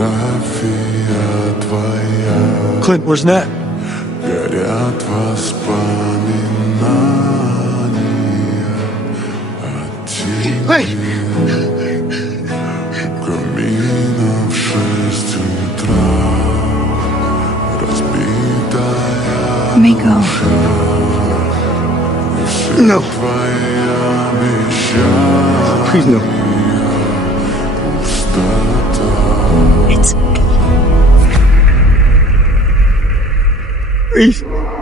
Фотография твоя, Clint, where's Nat? горят воспоминания о тебе. Wait! У камина в 6 утра разбитая Miko. No. твоя обещания. Please, no. It's Please.